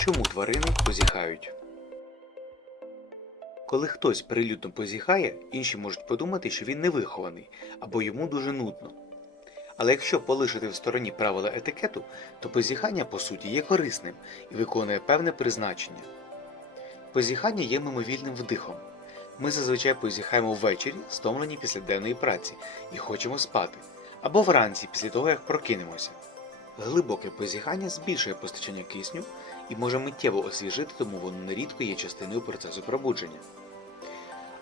Чому тварини позіхають? Коли хтось прилюдно позіхає, інші можуть подумати, що він невихований або йому дуже нудно. Але якщо полишити в стороні правила етикету, то позіхання по суті є корисним і виконує певне призначення. Позіхання є мимовільним вдихом. Ми зазвичай позіхаємо ввечері, стомлені після денної праці, і хочемо спати, або вранці після того, як прокинемося. Глибоке позіхання збільшує постачання кисню і може миттєво освіжити, тому воно нерідко є частиною процесу пробудження.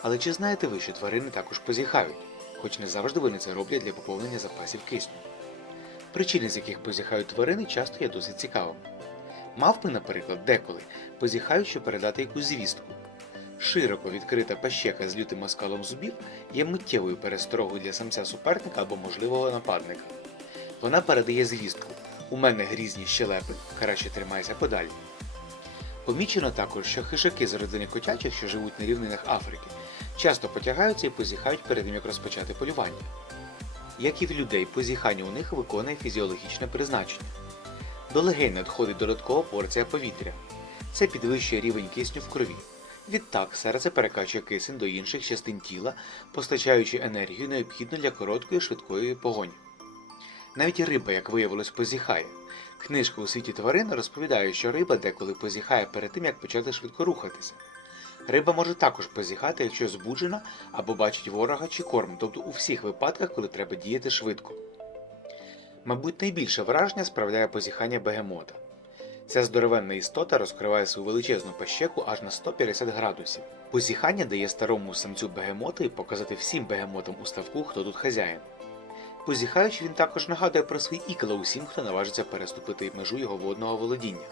Але чи знаєте ви, що тварини також позіхають, хоч не завжди вони це роблять для поповнення запасів кисню? Причини, з яких позіхають тварини, часто є досить цікавими. Мавпи, наприклад, деколи позіхають, щоб передати якусь звістку. Широко відкрита пащека з лютим оскалом зубів є миттєвою пересторогою для самця суперника або можливого нападника. Вона передає звістку У мене грізні щелепи, краще тримайся подалі. Помічено також, що хижаки з родини котячих, що живуть на рівнинах Африки, часто потягаються і позіхають перед тим, як розпочати полювання. Як і в людей, позіхання у них виконує фізіологічне призначення. До легень надходить додаткова порція повітря. Це підвищує рівень кисню в крові. Відтак серце перекачує кисень до інших частин тіла, постачаючи енергію, необхідну для короткої швидкої погоні. Навіть риба, як виявилось, позіхає. Книжка у світі тварин розповідає, що риба деколи позіхає перед тим, як почати швидко рухатися. Риба може також позіхати, якщо збуджена або бачить ворога чи корм, тобто у всіх випадках, коли треба діяти швидко. Мабуть, найбільше враження справляє позіхання бегемота. Ця здоровенна істота розкриває свою величезну пащеку аж на 150 градусів. Позіхання дає старому самцю бегемота і показати всім бегемотам у ставку, хто тут хазяїн. Позіхаючи, він також нагадує про свої ікла усім, хто наважиться переступити межу його водного володіння.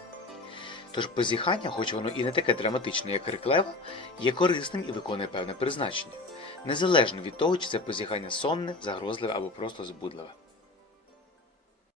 Тож позіхання, хоч воно і не таке драматичне, як крик є корисним і виконує певне призначення, незалежно від того, чи це позіхання сонне, загрозливе або просто збудливе.